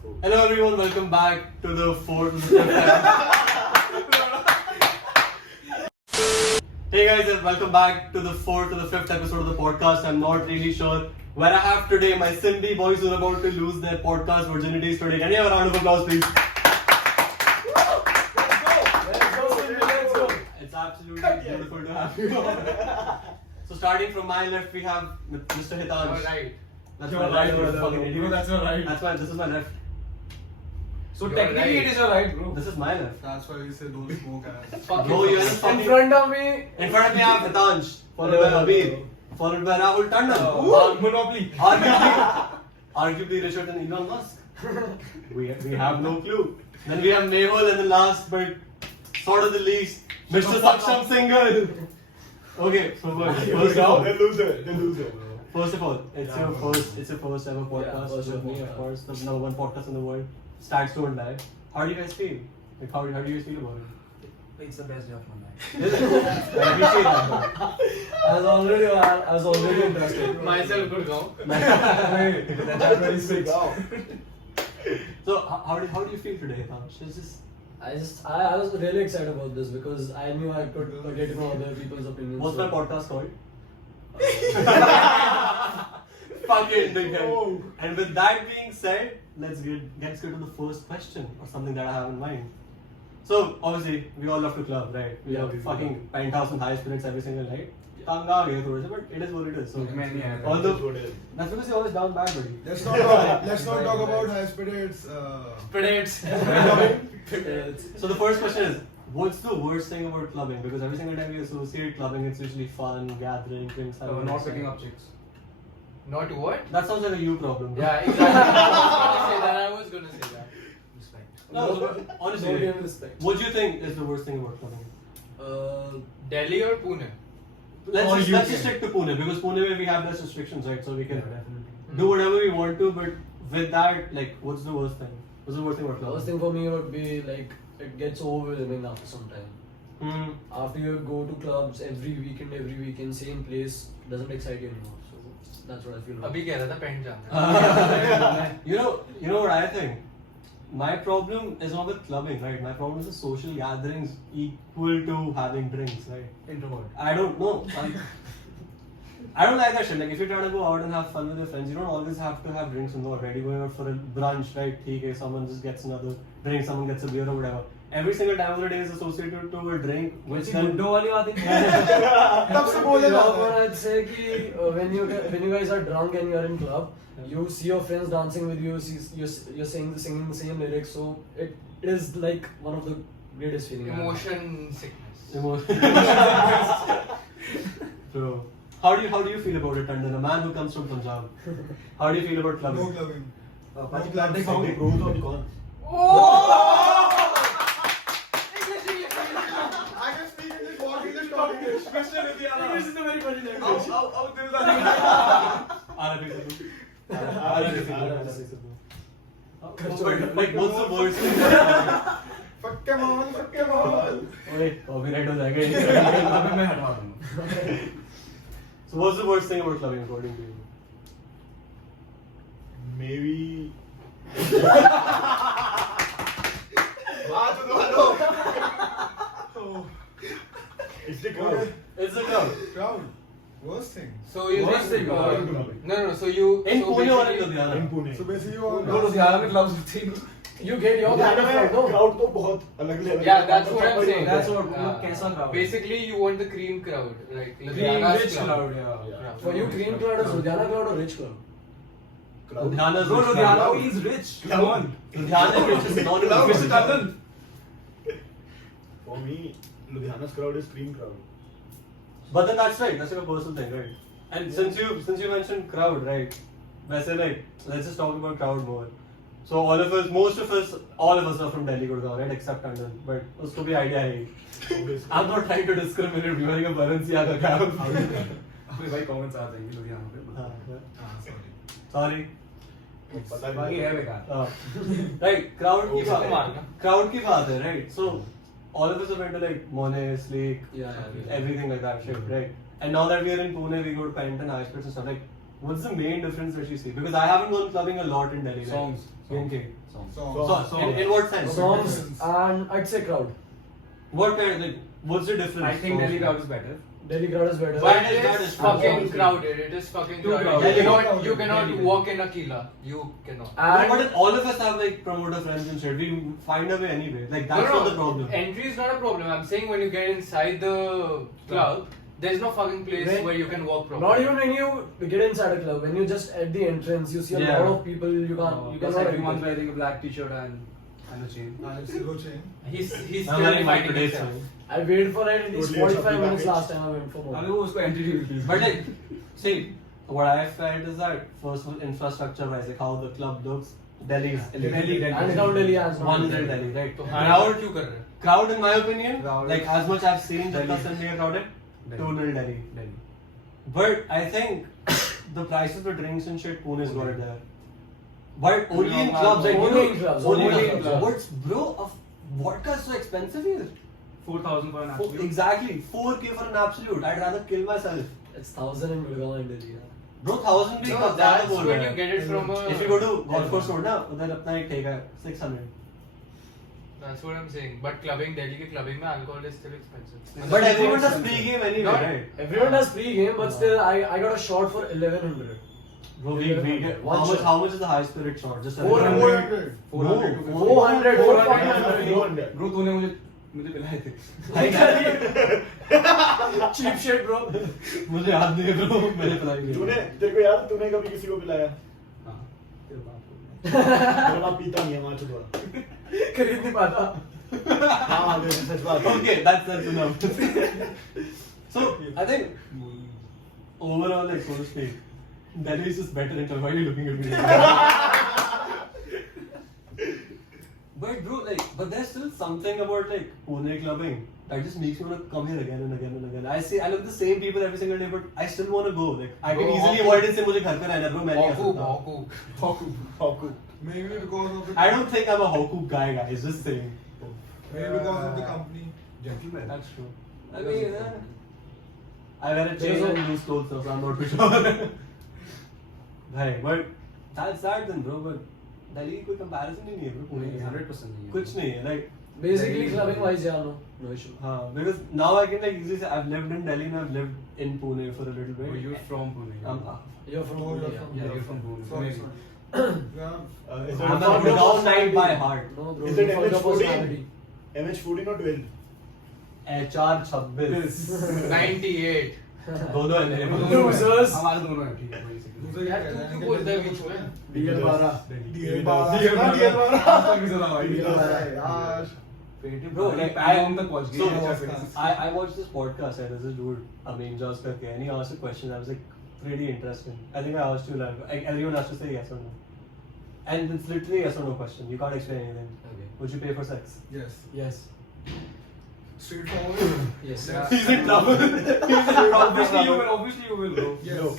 Hello everyone, welcome back to the fourth and fifth episode. Hey guys, and welcome back to the fourth or the fifth episode of the podcast. I'm not really sure where I have today my Symbi boys who are about to lose their podcast virginities today. Can you have a round of applause, please? Let's go. It's absolutely beautiful to have you. So starting from my left, we have Mr. Hitansh. You're right. That's You're my right. right, Fucking bro. idiot. That's your right. That's why this is my left. So You're technically right. it is your right, bro. This is my left. That's why we say don't smoke ass. Bro, you're just In fucking... front of me. In front of me, I have Hitansh, followed by Abir, followed by Rahul Tandon. Monopoly. Arguably richer than Elon Musk. We have no clue. Then we have Mehul, and the last but sort of the least, Mr. Saksham Singhal. Okay, so first of all, The loser. first of all, it's your first ever podcast first with of me, all, of course, the number one podcast in the world. Stats don't lie. How do you guys feel? Like how do you guys feel about it? It's the best day of my life. Is it? I appreciate that. I was already interested. Myself could go. That's very sick. So how do you feel today, Hitansh? It's just I was really excited about this because I knew I could get to know other people's opinions. what's so- my podcast called? Fucking dickhead. And with that being said, let's get to the first question or something that I have in mind. So obviously we all love to club, right? We Yeah, have we do. fucking penthouse and high spirits every single night. Tang aa gaye thoda sa, but it is what it is. So although that's because you're always down bad, buddy. Let's not talk about high spirits. So the first question is, what's the worst thing about clubbing? Because every single time we associate clubbing, it's usually fun, gathering, drinks, having a Not nice picking time. up chicks. Not what? That sounds like a you problem. Bro. Yeah, exactly. I was gonna say that. Respect. No, but honestly, No real respect. what do you think is the worst thing about clubbing? Delhi or Pune? Let's just stick to Pune because Pune where we have less restrictions, right? So we can do whatever we want to. But with that, like, what's the worst thing? What's the worst thing about The clubbing? worst thing for me would be like it gets overwhelming after some time. After you go to clubs every weekend, same place, doesn't excite you anymore. So that's what I feel. अभी कह रहा था paint जाना. You know what I think? My problem is not with clubbing, right? My problem is with social gatherings equal to having drinks, right? Introvert. I don't know. I don't like that shit. Like if you're trying to go out and have fun with your friends, you don't always have to have drinks when you're already going out for a brunch, right? Okay, someone just gets another drink, someone gets a beer or whatever. Every single time of the day is associated to a drink, which then वाली बात ही तब से बोले You know जाता what है. I'd say कि when you guys are drunk and you're in club, you see your friends dancing with you, you're singing the same lyrics, so it is like one of the greatest feelings. Emotion sickness. True. How do you feel about it, Tandon? A man who comes from Punjab. How do you feel about clubbing? No clubbing. I can speak English, walk English, talk English. English is a very funny language. Arabic. But like, what's the worst thing? Fuck them all. Wait, copyright हो जाएगा. So what's the worst thing about clubbing according to you? Maybe. It's the crowd. It's the crowd. Crowd. Worst thing. So you Worst think thing. no. So you In so Pune or in basically- Ludhiana? Pune. So basically you all. You get your kind of crowd, no? Crowd तो बहुत अलग level. Yeah, that's what I'm saying. That's what कैसा crowd? Basically, you want the cream crowd, like Cream Ludhiana's rich crowd, yeah. For you, cream crowd is Ludhiana crowd or rich crowd? Ludhiana's Bro, rich Ludhiana crowd. is rich. Come on. Ludhiana is rich is not Mr. Tandon. For me, Ludhiana's crowd is cream crowd. But then that's right. That's like a personal thing, right? And since you mentioned crowd, right? वैसे like let's just talk about crowd more. So all of us are from Delhi, Gurgaon, right? Except Tandon. But उसको भी idea है. I'm not trying to discriminate. We're wearing a Balenciaga cap. अपने भाई comments आ जाएंगे लुधियाना पे. Sorry. बाकी है बेकार. Right, crowd की उसको बात मारना. है. Crowd की बात है, right? So all of us are into like Monet, Sleek, Yeah. everything like that shit, right? And now that we are in Pune, we go to Pent and Ice Pits and stuff. Like, what's the main difference that you see? Because I haven't gone clubbing a lot in Delhi. Songs. Getting kicked. Songs. In what sense? Songs and I'd say crowd. What kind? Like, what's the difference? I think Delhi crowd is better. Delhi crowd is better. But That it is is true. fucking crowded. It is fucking Too crowded. crowded. You cannot walk in a Kila. You cannot. No, but if all of us have like promoter friends and shit, we find a way anyway. Like that's not the problem. Entry is not a problem. I'm saying when you get inside the club, there's no fucking place When- where you can walk properly. Not even when you get inside a club. When you just at the entrance, you see a Yeah. lot of people. You Because cannot. everyone's wearing a black t-shirt and a chain. He's I'm still wearing my finding today's himself. one. I waited for at least Totally a 45 minutes package. last time I went for more. अरे वो उसको entry fee मिलती है. But like, see, what I felt is that first of all, infrastructure-wise, like how the club looks, Delhi is Delhi. And down Delhi has not. 100 Delhi, right? तो Crowd, crowd क्यों कर रहे हैं? crowd in my opinion, Crowd. like as much I've seen the Delhi. person being crowded, Delhi. 2-0 Delhi. Delhi. But I think the prices for drinks and shit, Pune's got it there. But only in clubs, like Only in clubs, Only only in in clubs. clubs. What's bro? Vodka is so expensive here. 4,000 for an absolute. Exactly, 4K for an absolute. I'd rather kill myself. It's 1,000 in Gurgaon and Delhi. Yeah. Bro, 1,000 भी No, कब that's बोल when रहा you है? get it from a. If you go to golf course road ना, उधर अपना एक ठेका है 600. That's what I'm saying. But clubbing, Delhi के clubbing में alcohol is still expensive. But everyone does pre-game anyway, Not- right? Everyone does pre-game, but still, I got a shot for 1,100. Bro, we get One shot. how much is the high spirit shot? Just 400. 400 to 400, 400. Bro, तूने मुझे पिलाए थे. Cheap shit, bro. मुझे याद नहीं है bro, मैंने पिलाई नहीं. तेरे को याद तूने कभी किसी को पिलाया? हाँ, तेरे बाप को. मेरा बाप पीता नहीं है माँ चुदवा. खरीद नहीं पाता. हाँ ये सच बात है. Okay, that's enough. So I think overall, like so to speak, Delhi is just better in terms. Why are you looking at me? But bro, like, but there's still something about like Pune clubbing that just makes me wanna come here again and again and again. I look at the same people every single day, but I still wanna go. Like, I can Bro, easily Hawku. avoid it. Say मुझे घर पे रहना है, bro. मैं नहीं आ Hawku, सकता. Hawku. Hawku. Maybe because of the I don't think I'm a Hawku guy, guys. Just saying. maybe because of the company. Gentleman. That's true. I mean, I wear a chain and loose clothes, so I'm not too sure. Hey, but that's that then, bro. But Delhi कोई comparison ही नहीं है, bro. Pune के साथ. 100% नहीं है. कुछ नहीं है, like. Basically, clubbing wise, yeah, no issue. हाँ, because now I can like easily say I've lived in Delhi and I've lived in Pune for a little bit. Oh, you're from Pune. You're from Oh, Pune, you're yeah. from- Yeah, you're from Pune. Sorry, Maybe. sorry. Yeah. Is I'm that a Gurgaon night by heart. No, bro. Is it you forgot MH14? personality. MH14 or 12? HR 26. 98. दोनों है मेरे पास. Losers. हमारे दोनों हैं, ठीक है, वही से. Loser यार, क्या तू कहना है? बोलता है बीच में. DL12. DL12. आज तक भी सुना हुआ है. DL12 यार. Bro, like I am the coach. So, Yeah. I watched this podcast. There's this dude, Amin Jos karke, and he asked a question that was like pretty interesting. I think I asked you like everyone has to say yes or no, and it's literally a yes or no question. You can't explain anything. Okay. Would you pay for sex? Yes. Yes. Straightforward. Yes. He's in trouble. Obviously you will. Obviously you will, bro. Yes. No.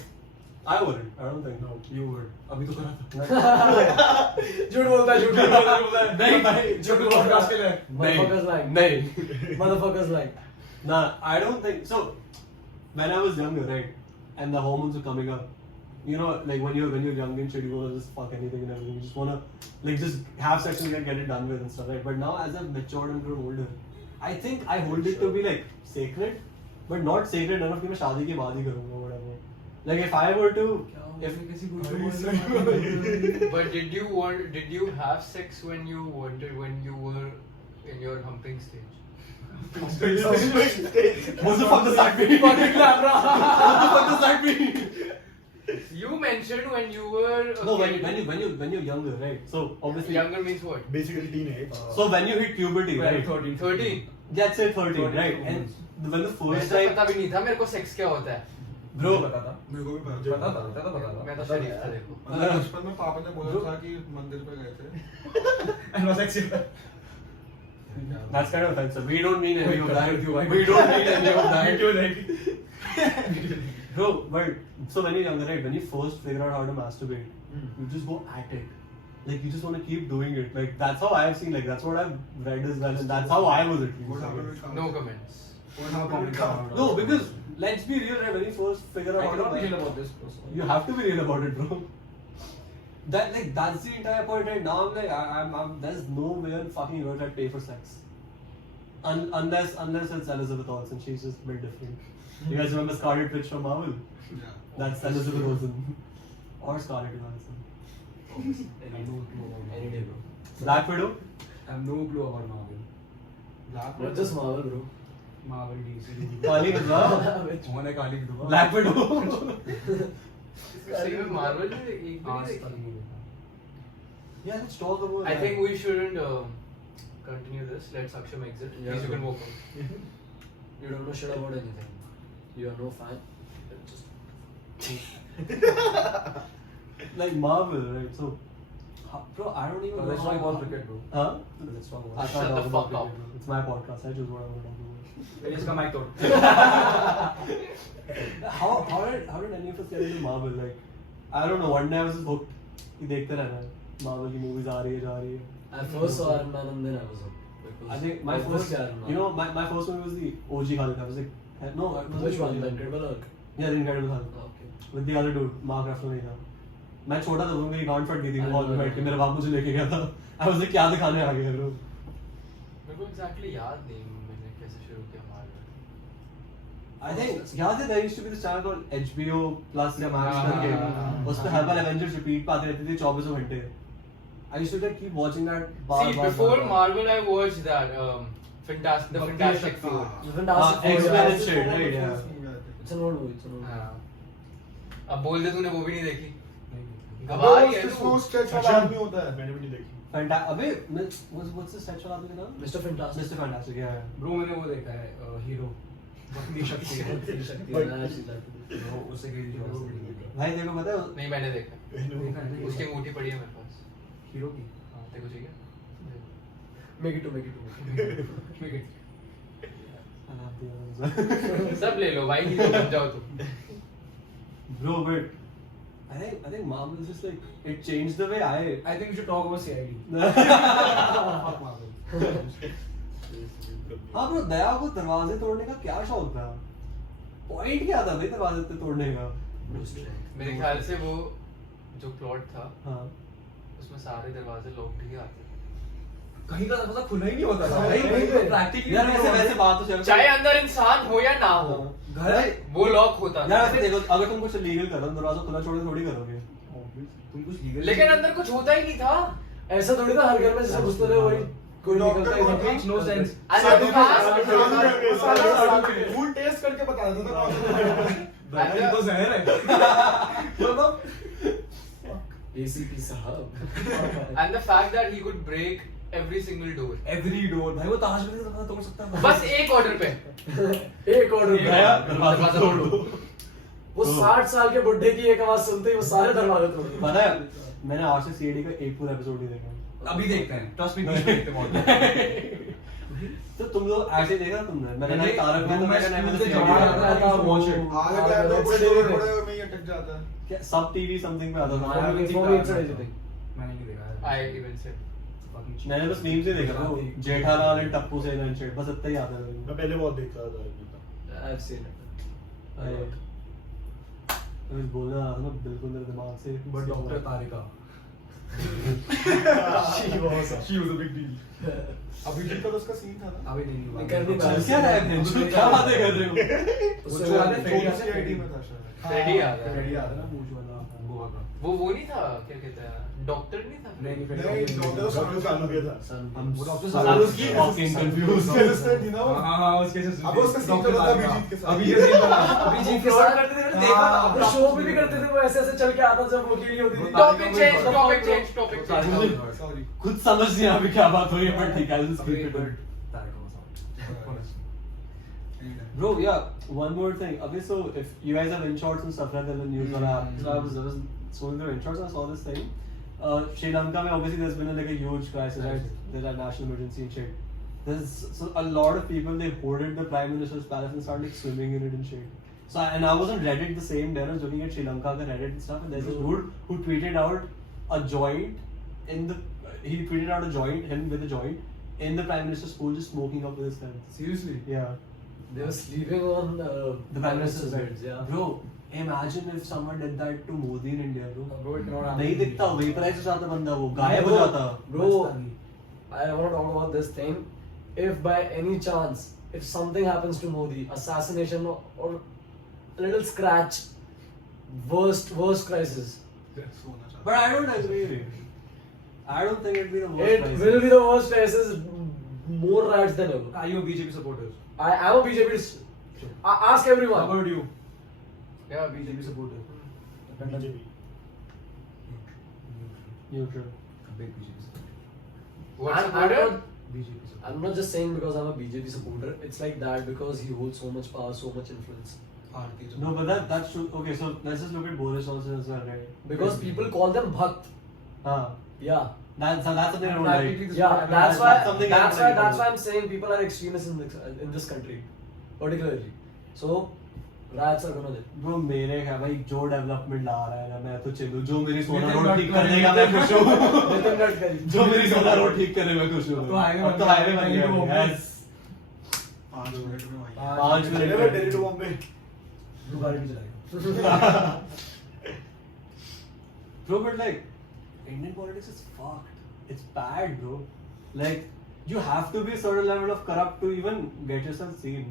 I wouldn't. I don't think. No, you would. अभी तो करा था. झूठ बोलता है, झूठ बोलता है. नहीं भाई, झूठ podcast के लिए. नहीं, Motherfuckers lying. नहीं. Motherfuckers lying. Nah, I don't think so. When I was younger, right, and the hormones were coming up, you know, like when you're young and shit, you wanna just fuck anything and everything. You just wanna like just have sex and get it done with and stuff, right? But now, as I've matured and grown older, I think I hold it to be like sacred, but not sacred enough कि मैं शादी के बाद ही करूँगा whatever. Like if I were to, if But did you have sex when you were in your humping stage? what the fuck does that mean? What the fuck does that mean? You mentioned when you were a No, kid. when you're younger, right? So obviously. Younger means what? Basically teenage. So when you hit puberty, right? 13. Let's say 13, 13, right? 13. And when the first ऐसा time, पता भी नहीं था मेरे को sex क्या होता है. bro, पता था. मेरे को भी पता था. मैं तो शरीफ था देखो. मतलब बचपन में पापा ने बोला था कि मंदिर पे गए थे. And was sexy. that's kind of offensive. We don't mean any of Wait, that. with you, I- We don't mean any of that. You're like. Bro, but so when you're younger, right? When you first figure out how to masturbate, you just go at it. Like you just want to keep doing it. Like that's how I've seen. Like that's what I've read as well, and that's how I was at What happened least. with No comments. What happened with Khan? No, because let's be real, right? When you first figure I out how cannot to be real about this person. you have to be real about it, bro. that's the entire point right now. I'm like, I'm there's no way in fucking Europe I'd pay for sex. Unless it's Elizabeth Olsen, she's just a bit different. You guys remember Scarlet Witch from Marvel? Yeah. That's Elizabeth Olsen. Or Scarlet Johansson. I have no clue about Any day, bro. Black Widow? I have no clue about Marvel. Black Not just Marvel, bro. Marvel DC. Kali as well? Which कौन है काली विधवा? Black Widow? सही में Marvel ने एक भी आज नहीं तक देखी. नहीं देखा. Yeah, let's talk about I that. think we shouldn't continue this. Let Saksham exit. Yeah, Please, you bro. can walk out. You don't know shit about anything. You are no fan. Just Like Marvel, right? So, bro, I don't even know. Let's how talk about I- cricket, bro. Huh? Let's talk I about. can't Shut talk the about fuck up. cricket, bro. It's my podcast. I choose what I want to talk about. इसका mic तोड़. How did any of us get into Marvel? Like, I don't know. One day I was just hooked. कि देखते रहना है. Marvel की movies आ रही है, जा रही है. I first saw Iron Man and then I was hooked. I think my first, Iron Man. you know, my first movie was the OG Hulk. I was like, no, it was Which one? The Incredible Hulk? Yeah, the Incredible Hulk. Okay. With the other dude, Mark Ruffalo नहीं था. मैं छोटा था तो मेरी गांड फट गई थी I हॉल में know. बैठ के मेरा बाप मुझे लेके गया था. I was like, क्या दिखाने आ गए लोग? मेरे को exactly याद नहीं मैंने कैसे शुरू किया मार्वल. I think याद है there used to be this channel called HBO Plus या Max हाँ, करके. हाँ, उस पे हर बार Avengers repeat पे आती रहती थी 24 घंटे. I used to like keep watching that. See, before Marvel, I watched that the Fantastic Four. The Fantastic Four, X-Men yeah. and shit, right? Yeah. It's an old movie. It's an old movie. हाँ. अब बोल दे तूने वो भी नहीं देखी. अबे गवाह ही है वो तू. स्केच वाला आदमी होता है. मैंने भी नहीं देखी. अबे what's the sketch वाला आदमी का नाम? Mr. Fantastic. Mr. Fantastic, yeah. Bro मैंने वो देखा है हीरो. अपनी शक्ति Yeah, I see that. वो उससे की जो भाई देखो पता है नहीं मैंने देखा. उसकी अंगूठी पड़ी है मेरे पास. हीरो की. हाँ, देखो चाहिए. Make it to. सब ले लो भाई हीरो बन जाओ तुम. Bro, but I think Marvel is just like it changed the way I think we should talk about CID. Fuck Marvel. हाँ bro, दया को दरवाजे तोड़ने का क्या शौक था? पॉइंट क्या था भाई दरवाजे तोड़ने का? मेरे ख्याल से वो जो प्लॉट था हाँ. उसमें सारे दरवाजे लॉक्ड ही आते थे. कहीं का दरवाजा खुला ही नहीं होता था. भाई, भाई, प्रैक्टिकली यार वैसे बात तो चल. चाहे अंदर इंसान हो या ना हो घर है. वो लॉक होता यार था. वैसे देखो अगर तुम कुछ लीगल कर रहे हो दरवाजा खुला छोड़ के थोड़ी करोगे. तुम कुछ लीगल. लेकिन अंदर कुछ होता ही नहीं था. ऐसा थोड़ी था हर घर में जैसे घुसते रहे वही कोई निकलता ही नहीं. makes no sense. अंदर खास फूड टेस्ट करके बता देता था. बैटरी तो जहर है. ACP साहब. and the fact that he could break every single door. Every door. भाई वो ताजमहल का दरवाजा तोड़ सकता है. बस एक ऑर्डर पे. एक और दया दरवाजा तोड़ दो. वो 60 साल के बुड्ढे की एक आवाज सुनते ही वो सारे दरवाजे तोड़ दिए. पता है मैंने आज से सीडी का एक पूरा एपिसोड नहीं देखा. अभी देखते हैं. Trust me, नहीं देखते बहुत. तो तुम लोग ऐसे देखा तुमने? मैंने नहीं तारक में तो मैंने स्कूल से CID जवान देखा. आता है था watch it. आगे क्या है Let's बड़े do it. बड़े में ही अटक जाता है. क्या सब टीवी समथिंग पे आता था. हाँ, मैंने for me it's anything. मैंने नहीं देखा है. I even said. Fucking shit. मैंने बस मीम्स ही देखा था. Jethalal and Tappu Sen and shit बस इतना ही आता है. मैं पहले बहुत देखता था. I've seen it. अरे मैं बोलना रहा था ना बिल्कुल मेरे दिमाग से. But Dr. Tarika. She was a big deal. Abhijit का तो उसका सीन था ना. अभी नहीं कर नहीं पाया. क्या रहा है? क्या बातें कर रहे हो? वो उससे जो याद है ज्यादा फेडी छोटी सी आईडी में था शायद. Freddy याद है. फेडी याद है ना पूछ वाला गोवा का. वो नहीं था क्या कहते हैं डॉक्टर नहीं था. नहीं नहीं डॉक्टर डॉक्टर सानू भी था. वो doctor I'm Salu fucking confused. उसके assistant थी ना वो. हाँ उसके से अब उसका सीन चल रहा था अभिजीत के साथ. अभिजीत के साथ करते थे. मैंने देखा था. वो शो में भी करते थे वो ऐसे ऐसे चल के आता जब वो अकेली होती थी. Topic change topic change. Sorry. खुद समझ नहीं आ रही क्या बात हो रही है पर ठीक है. I'll just keep it. Bro, yeah. One more thing. Okay, so if you guys have in-shots and stuff like that in the news or app, so I was scrolling through in-shots and I saw this thing. Sri Lanka, obviously, there's been like a huge crisis, right? There's a national emergency and shit. There's so a lot of people they hoarded the prime minister's palace and started like swimming in it and shit. So and I was on Reddit the same day. I was looking at Sri Lanka the Reddit and stuff, and there's this dude who tweeted out a joint in the. He tweeted out a joint, him with a joint in the prime minister's pool, just smoking up with his friends. Seriously? Yeah. They were sleeping on The prime minister's bed. Yeah. Bro, Imagine if someone did that to Modi in India, bro. Bro, it cannot happen. नहीं दिखता, vaporize हो जाता बंदा वो, गायब हो जाता. Bro, I want to talk about this thing. If by any chance, if something happens to Modi, assassination or a little scratch, worst crisis. But I don't agree. I don't think it'd be the worst It crisis. will be the worst crisis. More rats than ever. Are you a BJP supporter? I am a BJP. Ask How everyone. about you? Yeah, BJP supporter. BJP. Neutral. A big BJP supporter. What's I'm about it? not- BJP supporter. I'm not just saying because I'm a BJP supporter. It's like that because he holds so much power, so much influence. No, but that's true. Okay, so let's just look at Boris also as well, right? Because people call them Bhakt. Huh. Yeah. That's something I don't like. Yeah, that's something I don't like that's why about I'm saying people are extremists in this country, particularly. So, rats are gonna live. Bro, मेरे क्या भाई जो development ला रहा है ना मैं तो चिल्लू जो मेरी सोना नितिन रोड ठीक कर गडकरी, देगा मैं खुश हूँ Nitin Gadkari. जो मेरी सोना रोड ठीक करे मैं खुश हूँ अब तो highway अब तो बन गया, हाईवे बन Delhi to गया Bombay. yes 5 मिनट में भाई 5 चले मिनट गए दिल्ली टू बॉम्बे. दोबारा भी चलाएगा. Bro, but like Indian politics is fucked. It's bad, bro. Like you have to be a certain level of corrupt to even get yourself seen.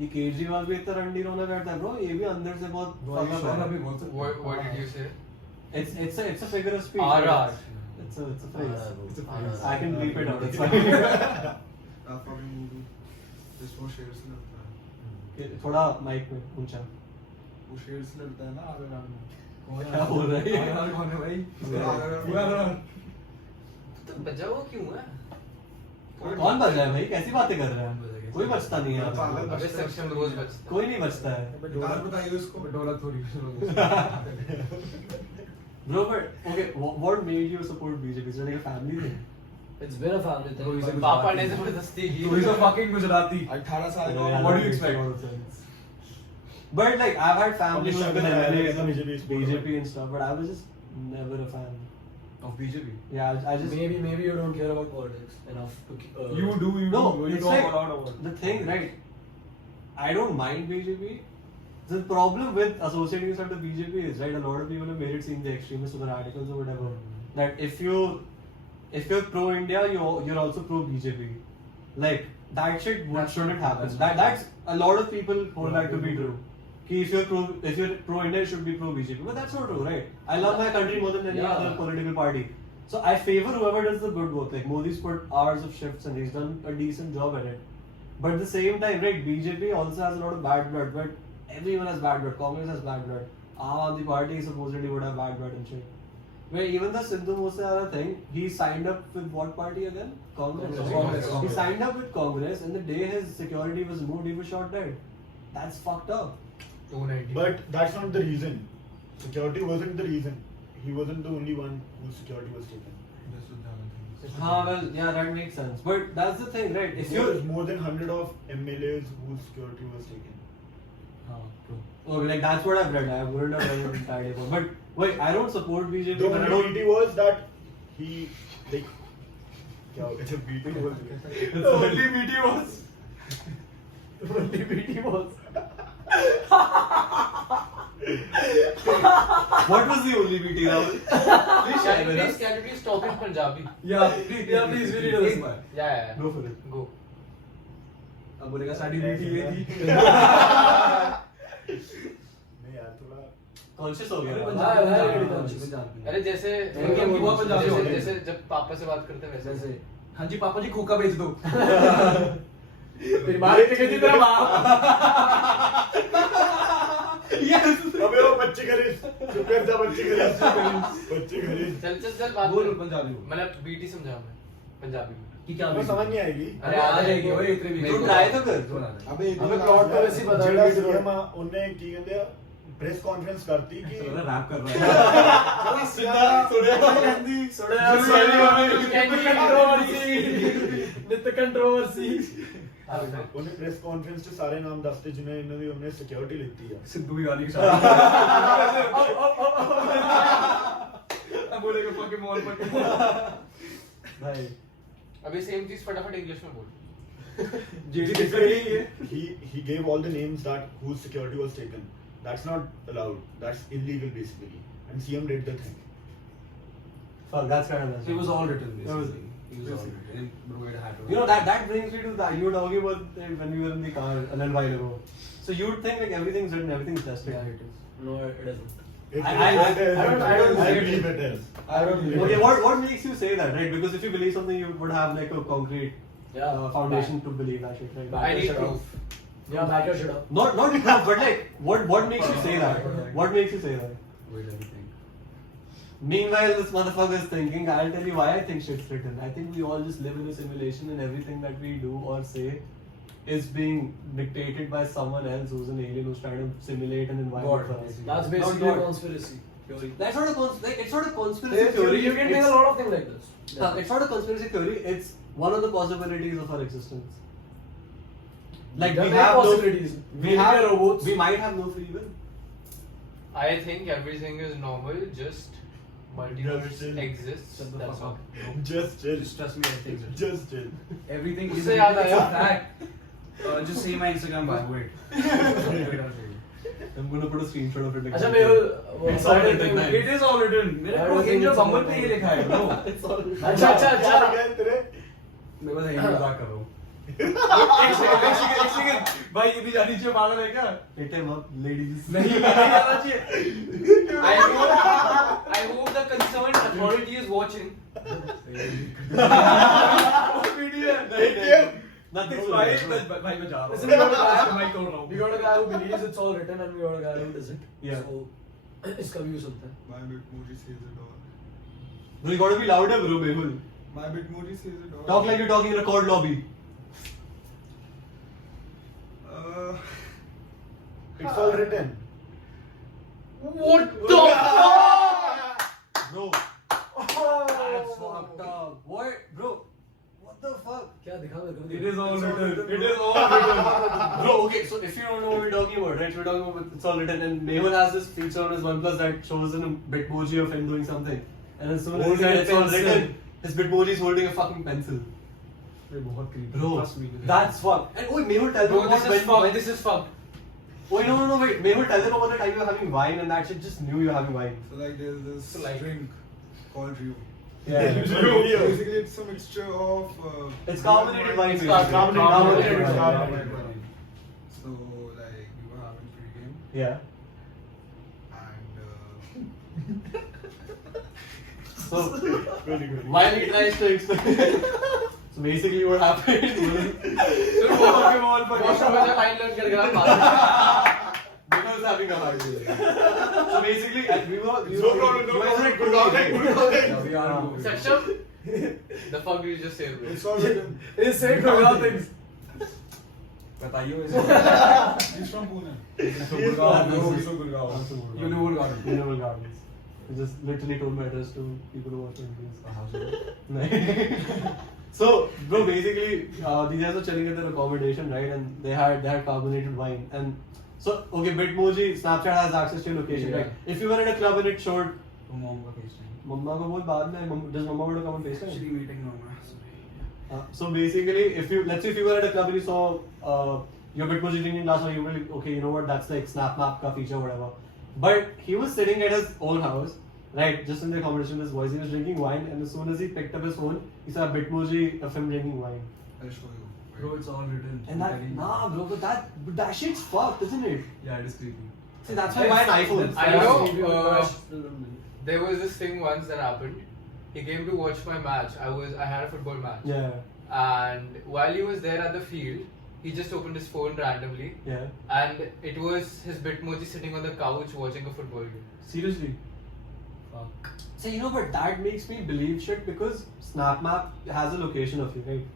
ये केजरीवाल भी इतना रंडी रोना करता है, bro. ये भी अंदर से बहुत fucked up शोना है. भी बोल सकते हैं. What did you say? It's a figure of speech. RR. It's a phrase. It's a phrase. I can bleep it out. It's fine. आप fucking movie जिसमें शेर से लड़ता है थोड़ा माइक में ऊंचा. वो शेर से लड़ता है ना आगे राम में क्या बोल रहा है? RR कौन है भाई? RR. तो बजा हुआ क्यों है? कौन बजा है भाई? कैसी बातें कर रहे हैं? कोई बचता नहीं है यहाँ पे. अबे सक्षम रोज बजता है. कोई नहीं बचता है. निकाल बताइए उसको ढोलक थोड़ी. Bro, but okay, what made you support BJP? Is it like a family thing? It's been a family तो thing. इसे but- पापा ने जबरदस्ती की. तो he's a fucking Gujarati. 18 साल का Yeah, what do you that expect? makes a lot of sense. But like I've had family who have been MLAs and BJP and stuff, but I was just never a fan. Of BJP. Yeah, I just Maybe you don't care about politics enough to. You do. no. You It's talk like a lot about it. the thing, right? I don't mind BJP. The problem with associating yourself to BJP is right. A lot of people have made it seem the extremists or the radicals or whatever. That if you're pro India, you're also pro BJP. Like that shit shouldn't happen. That's a lot of people hold that to be true. Ki if you're pro India, you should be pro BJP. But that's not true, right? I love my country more than any Yeah. other political party. So I favor whoever does the good work. Like Modi's put hours of shifts and he's done a decent job at it. But at the same time, right, BJP also has a lot of bad blood. But everyone has bad blood. Congress has bad blood. Aam Aadmi Party supposedly would have bad blood and shit. Where even the Sindhu Moosewala thing, he signed up with what party again? Congress. Congress. He signed up with Congress, and the day his security was removed, he was shot dead. That's fucked up. 290. But that's not the reason. Security wasn't the reason. He wasn't the only one whose security was taken. Well, yeah, that makes sense. But that's the thing, right? If There you're was more than 100 of MLAs whose security was taken. oh, like that's what I've read. I wouldn't have read it entirely. But wait, I don't support BJP. The but I only don't. BT was that he like. क्या हो गया? BT was. The only BT was. Only BT was. What was the only BT now? Can you please talk in Punjabi? Yeah, please, we need to listen. Yeah. Go for it. Go. अब बोलेगा sari BT ये थी. नहीं यार थोड़ा. Conscious हो अरे गया. पंजाबी हाँ, पंजाबी. अरे जैसे उनके बहुत पंजाबी होते हैं. जैसे जब पापा से बात करते हैं वैसे. हाँ जी पापा जी खोखा बेच दो. तेरी माँ की कहती तेरा बाप. Yes. अबे वो बच्चे खरीद. चुप कर जा बच्चे खरीद. चल बात बोल कर. पंजाबी बोल. मतलब बीटी समझा मैं पंजाबी में. कि क्या वो समझ नहीं आएगी. अरे आ जाएगी ओए इतने भी. तू try तो कर. अबे हमें plot तो वैसे ही पता है. ਜਿਹੜਾ ਸੀਐਮ ਉਹਨੇ ਕੀ ਕਹਿੰਦੇ ਆ ਪ੍ਰੈਸ ਕਾਨਫਰੰਸ ਕਰਤੀ ਕਿ रैप कर रहा है. नित्य कंट्रोवर्सी. ਉਹਨੇ ਪ੍ਰੈਸ ਕਾਨਫਰੰਸ 'ਚ ਸਾਰੇ ਨਾਮ ਦੱਸਤੇ ਜਿਨ੍ਹਾਂ ਇਹਨਾਂ ਦੀ ਉਹਨੇ ਸਿਕਿਉਰਿਟੀ ਲਿੱਤੀ ਆ. सिद्धू की गाली के साथ. अब बोलेगा fucking mall fucking. भाई. अभी सेम चीज फटाफट इंग्लिश में बोल. जेडी डिफरेंटली है. He gave all the names that whose security was taken. That's not allowed. That's illegal basically. And CM did the thing. Fuck, that's kind of messed It up. was all written It was- basically. It was all written. And bro, it had to. You know, that brings me to that. You were talking about when we were in the car a little while ago. So you would think like everything's written, everything's tested. Yeah, it is. No, it isn't. It I believe it is. I don't believe Okay, it. what makes you say that, right? Because if you believe something, you would have like a concrete foundation to believe that shit, right? I need Shut up. proof. Yeah, back your shit up. Not proof, but like, what makes you say that? What makes you say that? Wait, let me think. Meanwhile, this motherfucker is thinking, I'll tell you why I think shit's written. I think we all just live in a simulation and everything that we do or say is being dictated by someone else who's an alien who's trying to simulate an environment God, for us. basically. That's Not basically a God. conspiracy theory. That's not a it's not a conspiracy theory. You can think a It's- lot of things like this. It's not a conspiracy theory. It's one of the possibilities of our existence. Like There we are many have possibilities. no, Maybe we are robots. we might have no free will. I think everything is normal, just multiverse Just chill. exists. Shut the That's fuck all. up. No. Just chill. Just trust me, everything's written. Just chill. Everything is Say yaad it's aaya. a fact. Just say my Instagram bio. Wait. Wait, I'll show you. I'm gonna put a screenshot of it. अच्छा Mehul It's all written, man. It is all written. मेरे I को don't think angel it's bumble all पे ही written. लिखा है bro. It's all. अच्छा अच्छा क्या अच्छा लिखा है तेरे? मैं बस यही मजाक कर रहा हूँ. एक सेकंड भाई ये भी जानी चाहिए पागल है क्या? Hit him up, ladies. नहीं जाना चाहिए. I hope the concerned authority is watching. Nothing. भाई भाई मैं जा रहा हूँ. Listen, we got a guy- mic तोड़ रहा हूँ. we got a guy who believes it's all written and we got a guy who doesn't. Yeah. So इसका view सुनते हैं. My Bitmoji says it all. No, you gotta be louder, bro, Mehul. My Bitmoji says it all. Talk like you're talking in a court lobby. It's all written. What the fuck? Bro. That's fucked up. What? Bro. What the fuck? क्या दिखा मेरे को? It is all written. It is all written. Bro, okay, so if you don't know what we're talking about, right? We're talking about it's all written, and Mehul has this feature on his OnePlus that shows in a Bitmoji of him doing something. And as soon as he Holding said a it's all pencil. written, his Bitmoji is holding a fucking pencil. ये बहुत creepy. Bro, Trust me. that's fucked. And wait, Mehul, tell Bro, them this about is fucked. This is fucked. Wait, no, wait. Mehul, tell them about the time you were having wine and that shit just knew you were having wine. So like there's this So, like- drink called Rio. Yeah. Basically it's a mixture of It's carbonated wine. It's basically. carbonated wine. Carbonated wine. So like we were having pre-game Yeah. and So, while he tries to explain, so basically what happened was Washroom में से wine learn कर गया. because having a hard day. So basically, we were No problem, no you guys problem. were at Good Korea, talking, right? good talking. Yeah, we are Ah. moving. Saksham, the fuck did you just say, bro? it's all written. He said wrong things. बताइए वैसे. He's from Pune. So He is Gurgaon, from- bro. he's from Gurgaon. Also Gurgaon. Universal Garden. Universal Gardens. I just literally told my address to people who watch House. videos. So, bro, basically, these guys were chilling at their accommodation, right? And they had carbonated wine. And so, okay, Bitmoji, Snapchat has access to your location, Yeah. right? If you were in a club and it showed, तो mom का FaceTime. Mama ko both baad mein, does Mama want to come and FaceTime? Actually meeting mama. Sorry. So basically, let's say if you were at a club and you saw your Bitmoji drinking glass, or you were like, okay, you know what, that's like Snap Map ka feature, whatever. But he was sitting at his own house, right, just in the accommodation with his voice, he was drinking wine, and as soon as he picked up his phone, he saw a Bitmoji of him drinking wine. I'll show you. Bro, it's all written. And that, nah, bro, but that shit's fucked, isn't it? Yeah, it is creepy. See, that's why I buy an iPhone. I know, know. There was this thing once that happened. He came to watch my match. I had a football match. Yeah, And while he was there at the field, he just opened his phone randomly. yeah. And it was his Bitmoji sitting on the couch watching a football game. Seriously. Fuck. So, you know, but that makes me believe shit because Snap Map has a location of you, right?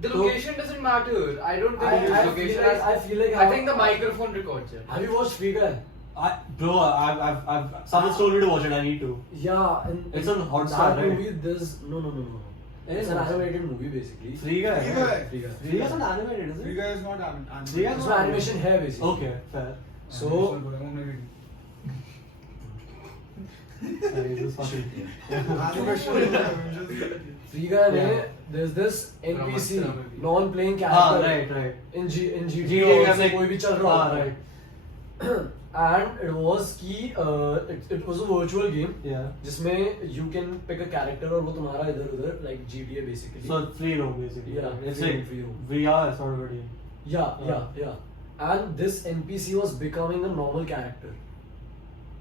The So- location doesn't matter. I don't think I his feel location like- has- I feel like I think the microphone records it. Have you watched Free Guy? Bro, I've someone's told me to watch it. I need to. Yeah, and It's on Hotstar, that right? movie. There's no. It It's is an Hotstar. animated movie basically. Free Guy. Free Guy. Free Guy. Free Guy is not animated, is Free it? Guy is not animated. Free Guy is It's not an animation here basically. Okay, fair. So Sorry, this is fucking. Animation is Avengers. Free Guy Yeah. में there's this NPC, Ramastra maybe. non-playing Ah, character. right. In GTA GTA also like कोई भी चल रहा Ah, होता है. right. and it was it was a virtual game Yeah. जिसमें you can pick a character और वो तुम्हारा इधर उधर like GTA basically. So free roam basically. Yeah, It's free like roam, free roam. VR sort of a game. Yeah. And this NPC was becoming a normal character,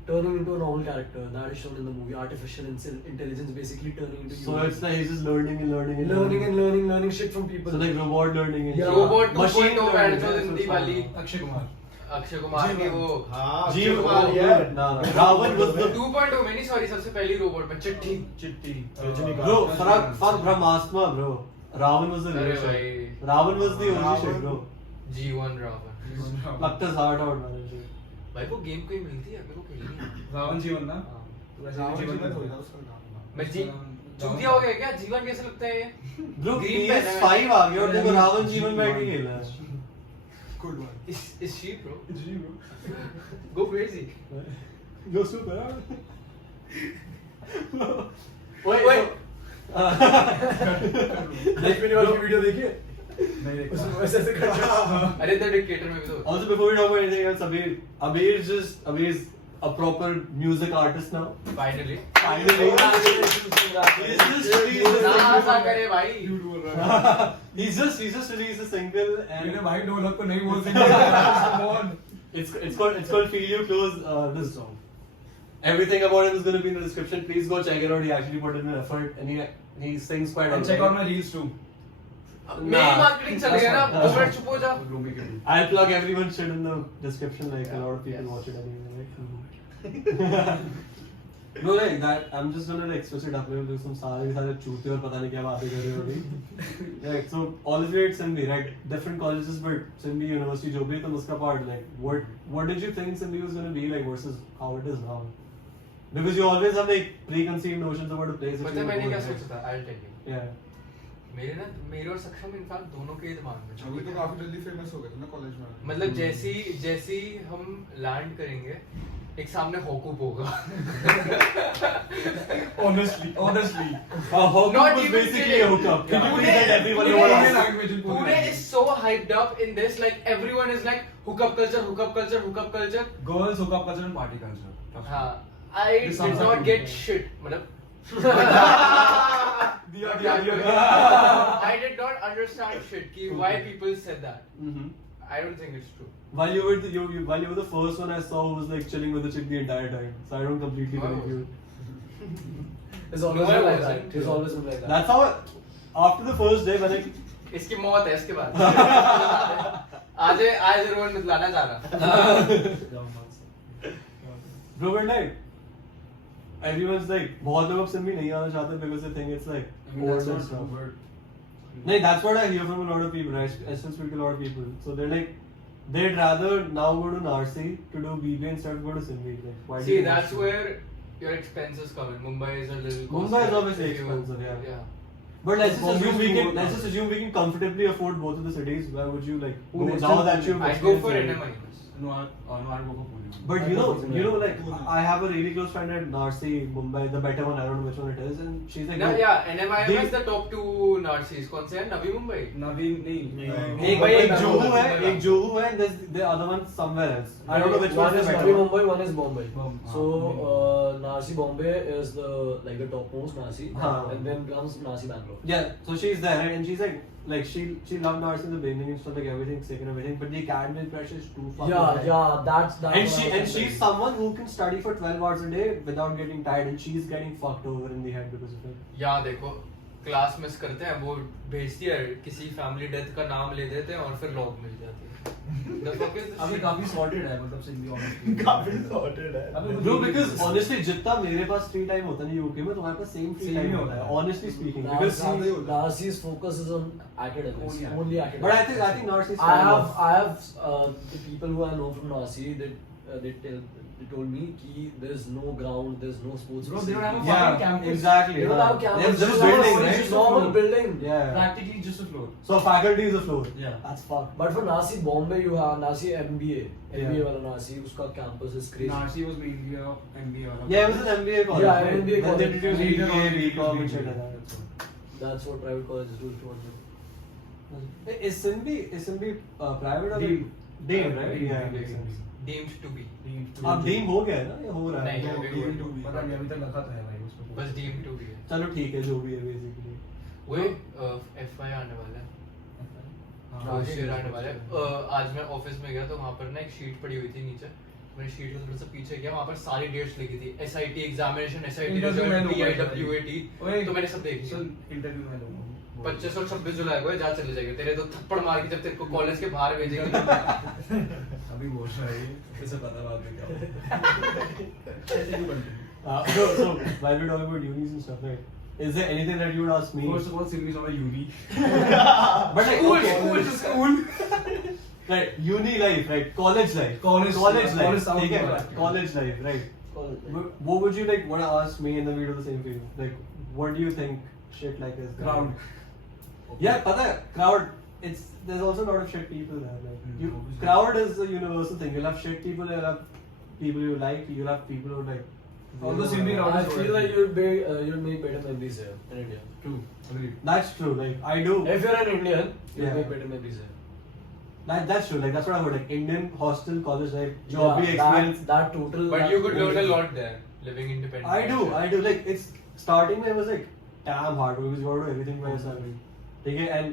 turning into a normal character that is shown in the movie. Artificial intelligence basically turning into So human. it's like he's just learning and learning and learning shit from people. So like robot learning and Yeah. shit. Robot Machine 2.0 learning, and so that's Hindi what's वाली fun. Akshay Kumar Akshay Kumar की वो हाँ Jeev Kumar, Kumar, yeah. no, Ravan was the 2.0 में नहीं sorry सबसे पहली robot में चिट्ठी चिट्ठी Rajinikanth. bro. Fuck Brahmastra, bro. Ravan was the अरे real भाई shit. Ravan was the only shit, bro. G1 Ravan Plucked his heart out, man. भाई वो गेम कोई मिलती है मेरे को खेलनी है रावण जीवन ना हाँ। तो वैसे रावण जीवन जीवन तो होगा उसका नाम. मैं जी चूतिया हो गया क्या जीवन कैसे लगता है ये Bro, Green pen है। PS5 आ गया और देखो रावण जीवन बैठ के खेल रहा है. Good one. is she bro जी bro go crazy Go super. Wait. Video देखिए. नहीं देखा उसमें वैसे ऐसे करके अरे द डिक्टेटर में भी तो Also, before we talk about anything else, Abir's a proper music artist now. Finally Finally, he's just released a ना single. करे भाई झूठ बोल रहा है He's just released a single मैंने and भाई ढोलक को नहीं बोल सकता it's called Feel You Close. This song. Everything about him is going to be in the description. Please go check it out. He actually put in an effort and he sings quite and check out my reels too मेरी marketing चल गया ना 2 minute चुप हो जा Gloomy Kitty. I'll plug everyone's shit in the description. Like a lot of people Yes. watch it anyway. Right? No, like that. I'm just gonna like switch it up. We'll do some सारे चूते और पता नहीं क्या बातें कर रहे हो अभी. Like so, all of it Symbi, right? Different colleges, but Symbi University जो भी तुम उसका part like what did you think Symbi was gonna be like versus how it is now? Because you always have like preconceived notions about a place. that पता है you मैंने go क्या there. सोचा था I'll tell you Yeah. मेरे और सक्षम in fact दोनों के दिमाग में अभी तो काफी जल्दी फेमस हो गए थे ना कॉलेज में. मतलब जैसी हम लैंड करेंगे एक सामने हॉकूप होगा honestly Hookup Not was even basically kidding. a hookup. Can you Pune- please let everyone know Pune what is- happened? language in Pune. Pune is so hyped up in this like everyone is like hookup culture girls hook up culture and party culture हाँ I This did sounds not like get Pune. shit मतलब I did not understand shit कि why people said that Mm-hmm. I don't think it's true While you were the first one I saw who was like chilling with the chick the entire time, so I don't completely Wow. believe you. It's always No, I been like wasn't. that. It's always been like that. That's how. After the first day, when I इसकी मौत है इसके बाद आज रोहन मिलाना जा रहा bro, but like everyone's like बहुत लोग अब Symbi नहीं आना चाहते because they think it's like I mean, old that's and not stuff. true, No, that's what I hear from a lot of people. I still speak to a lot of people. So they're like, they'd rather now go to Narsi to do BB instead of go to Symbi. Like, why do See, you that's want to? where your expenses come in. Mumbai is a little. Mumbai is costly obviously if you- expensive, yeah. Yeah. But let's just Bombay assume is we too can good let's now. just assume we can comfortably afford both of the cities. Where would you like go Pune, now still that you've I'd go for experienced it? NMI. No, I'd go for Pune. But I you go know, for Pune. you know, like Pune. I have a really close friend at Narsi, Mumbai, the better one. I don't know which one it is, and she's like, No, "No, yeah, NMI They- is the top two Narsis. कौन से हैं? Navi Mumbai. Naveen नहीं एक Mumbai एक is Juhu Mumbai. है, एक Juhu है, and there's the other one somewhere else. I don't know which one is Navi better. Mumbai, one is Bombay. So Bombay. Narsi Bombay is the like the topmost Narsi, Huh. and then comes Narsi Bangalore. Yeah, so she's there, right? And she's like she loved Narsi in the beginning and stuff, like everything's sick and everything, but the academic pressure is too fucking high. Yeah, that's And what I was she's saying. someone who can study for 12 hours a day without getting tired, and she's getting fucked over in the head because of it. यहाँ देखो class miss करते हैं वो भेजती है किसी family death का नाम ले देते हैं और फिर लॉग मिल जाती है The fuck is this अभी shit? काफी sorted है मतलब Symbi honestly. काफी sorted है. अभी Bro, because honestly, जितना मेरे पास free time होता है UK में, तुम्हारे पास same free Same time ही होता है. होता है. Honestly speaking, because Narsi's focus is on academics, Only only academics. but I think Narsi's I fine have enough. the people who I know from Narsi they told me कि there's no ground, there's no sports. Bro, they don't have a facility. fucking Yeah, campus. exactly. They don't have campus. They're just It's normal- building, it's right? just normal building. Yeah. Practically just a floor. So faculty is the floor. Yeah. That's fucked. But for Narsi Bombay, you have Narsi MBA. MBA Yeah. वाला Narsi, उसका campus is crazy. Narsi was mainly a MBA वाला. Yeah, it was an MBA college. Yeah, right? MBA Then they college. introduced Later BBA, on, BCom and shit BBA. like that. That's what private colleges do if you want to. Is Symbi private or Deemed. Deemed, right? Yeah, makes sense. Deemed to be. अब deem हो गया है ना, या हो रहा है? नहीं, अभी Deemed to be. पता नहीं, अभी तक लिखा तो है भाई उसको। बस deemed to be है। चलो ठीक है, जो भी है basically. वो FY आने वाला है। फर्स्ट ईयर आने वाला है। आज मैं ऑफिस में गया तो वहाँ पर ना एक शीट पड़ी हुई थी नीचे। मैंने शीट को थोड़ा सा पीछे किया, वहाँ पर सारी डेट्स लिखी थी। SIT examination, SIT result, TIWAT, तो मैंने सब देख लिया। इंटरव्यू में लूंगा 25 और 26 जुलाई को है, जा चले जाएंगे तेरे तो थप्पड़ मार के जब तेरे को कॉलेज के बाहर भेजेंगे। अभी बोल रहा है ये, कैसे पता बाद में क्या होगा। So while we're talking about unis and stuff, right? Is there anything that you would ask me? First of all, Symbi is not a uni. But like, School, okay, school. right? Uni life, right? College life. College life. sounds ठीक है? good. College life, right? What would you like want to ask me and then we do the same thing? Like, what do you think shit like this? Crowd. Yeah, पता है crowd. There's also a lot of shit people there. Like, obviously. crowd is a universal thing. You'll have shit people. You'll have people you like. You'll have people who like. Although Symbi crowd I is feel already- like you'll make better memories here in India. True. Agreed. That's true. Like I do. If you're an Indian, you'll Yeah. make better memories here. That's true. Like that's what I heard. Like Indian hostel, college life, job Yeah, experience. that total. But that you could learn a total- lot there, living independently. I do. Like it's starting. It was like damn hard because you got to do everything by yourself. Okay, and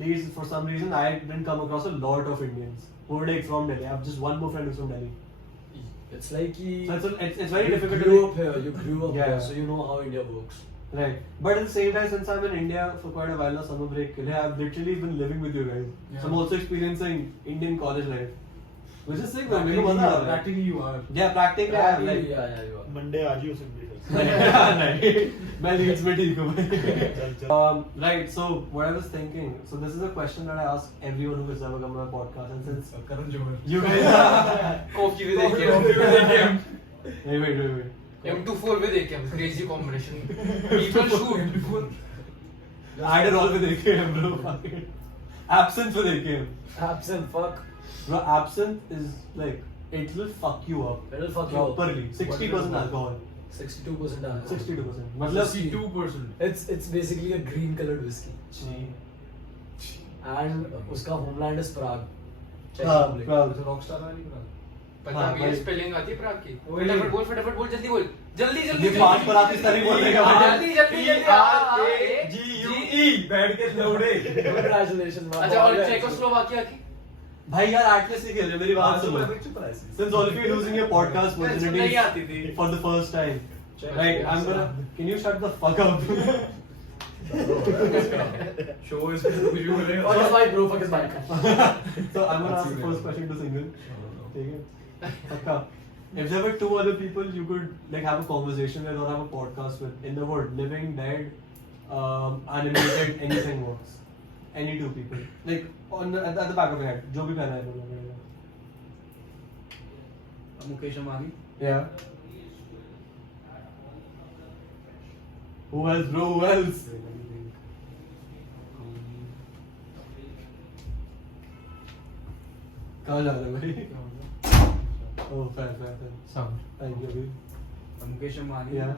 least for some reason I didn't come across a lot of Indians who were like from Delhi. I have just one more friend who's from Delhi. It's like So it's very you difficult grew to up here. You grew up Yeah. here, so you know how India works. right. But at the same time, since I'm in India for quite a while now, summer break, I've literally been living with you guys. So I'm also experiencing Indian college life, which is sick. Man, मेरे को मजा आ रहा है. Practically you are. Yeah, practically I am. Like, yeah, you are. Monday आज ही हो सकती है। right. मैं लीड्स में ठीक हूँ भाई. चल चल। Right. So what I was thinking. So this is a question that I ask everyone who has ever come on my podcast, and since Karan Johar. you guys, Coffee भी देखे हम, wait. M24 भी देखे हम, crazy combination. People shoot. I did all with AKM, bro. Fucking absinthe with AKM. Absent, fuck. Bro, absinthe is like it will fuck you up. It'll fuck you up. Properly. 60% alcohol. 62% alcohol. 62%. मतलब 62%. It's basically a green colored whiskey. And उसका homeland is Prague. Czech हाँ, Republic. Prague. तो Rockstar वाला नहीं पता। पता हाँ, भी भाई। है स्पेलिंग आती है प्राग की। वही। फटाफट बोल जल्दी बोल। जल्दी ये पांच पर आती सारी बोल देगा जल्दी G-U-E बैठ के लौड़े। Congratulations, man. अच्छा और चेकोस्लोवाकिया की? भाई यार एटलीस्ट ही खेल रहे मेरी बात सुनो. चुप रहा है। Since all of you are losing your podcast नहीं virginity आती थी। for the first time, right? I'm gonna. Can you shut the fuck up? Show is visual है। Fuck his mic, bro. Fuck his mic. So I'm gonna ask the first question to Single. ठीक है. पक्का. If there were two other people you could like have a conversation with or have a podcast with in the world, living, dead, animated, anything works. Any two people, like at the back of your head, जो भी पहना है बोलो. Mukesh Ambani. Yeah. Who else, bro? Who else? कहाँ जा रहे हो भाई? Oh, fair. Sound. Thank you, Abhi. Mukesh Ambani. Yeah.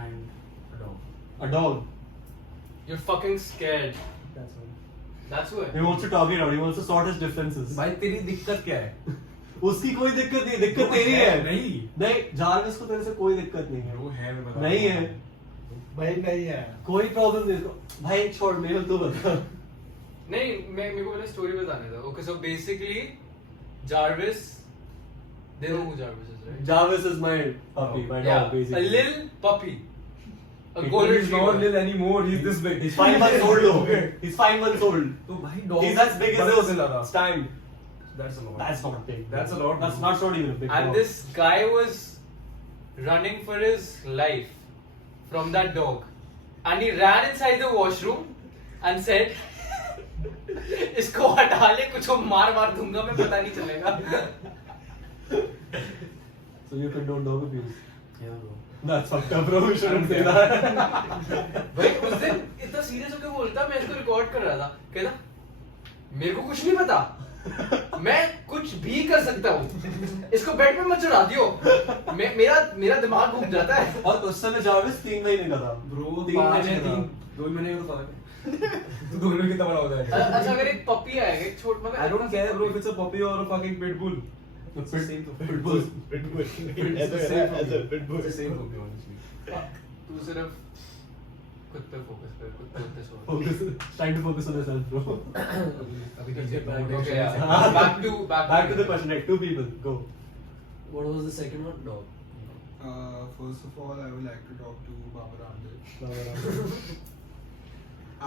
And a dog. A dog. You're fucking scared. That's all. That's what. He wants to talk it out. He wants to sort his differences. भाई तेरी दिक्कत क्या है? उसकी कोई दिक्कत नहीं, दिक्कत तेरी है. नहीं। जारविस को तेरे से कोई दिक्कत नहीं है. वो है मैं बता। नहीं है. भाई नहीं है। कोई प्रॉब्लम नहीं है. भाई छोड़ मेरे तू बता. नहीं मेरे को पहले स्टोरी बताने था. Okay, so basically Jarvis, they know who Jarvis is, right? Jarvis is my puppy, my Yeah, dog, basically. a little puppy. A He golden He's not retriever. little anymore. He's this big. He's 5 months old though. He's 5 months old. तो भाई dog. He's as big as बड़ा this लगा। stand. That's a lot. That's not big. That's a lot. That's not even a big And dog. this guy was running for his life from that dog. And he ran inside the washroom and said, इसको हटा ले, कुछ को मार दूंगा मैं, पता नहीं चलेगा. So you condone dog abuse? Yeah, bro. That's fucked up, bro. You shouldn't say that. भाई उस दिन इतना सीरियस होकर बोलता, मैं इसको रिकॉर्ड कर रहा था, कहता मेरे को कुछ नहीं पता, मैं कुछ भी कर सकता हूँ, इसको बेड पे मत चढ़ा दियो, मेरा दिमाग घूम जाता है. और उस समय जारविस 3 महीने का था. Bro, 3 महीने का था. 2 महीने का तो फर्क है। 2 मिनट कितना बड़ा हो जाएगा? अच्छा अगर एक पपी आएगा एक छोटा मतलब I don't care bro if it's a puppy or a fucking pit bull. It's the same puppy. Pitbull. Pitbull. It's As the a same as a puppy. pitbull. It's the same puppy honestly. तू सिर्फ खुद पे focus कर खुद पे सोच Focus. Trying to focus on yourself, bro. अभी Let's get back. Okay, motivation yeah. है. back to The question. Like 2 people. Go. What was the second one? Dog. First of all, I would like to talk to Baba Ramdev.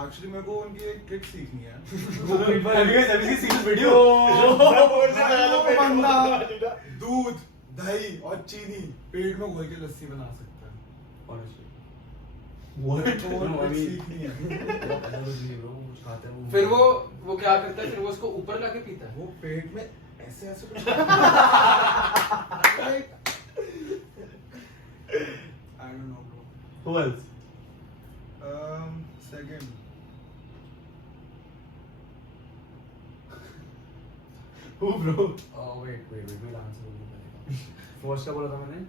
Actually, मेरे को उनकी एक trick सीखनी है. Have you guys ever seen this video? वो बंदा दूध, दही और चीनी पेट में घोल के लस्सी बना सकता है. Honestly. What? तो वो No, I ट्रिक mean- सीखनी है. ऐसा कुछ नहीं bro, कुछ खाते हैं वो. फिर वो क्या करता है फिर वो उसको ऊपर लाके पीता है वो पेट में ऐसे ऐसे कुछ. I don't know, bro. Who else? Second. Who, bro? Oh wait, we'll answer वो पहले. First क्या बोला था मैंने?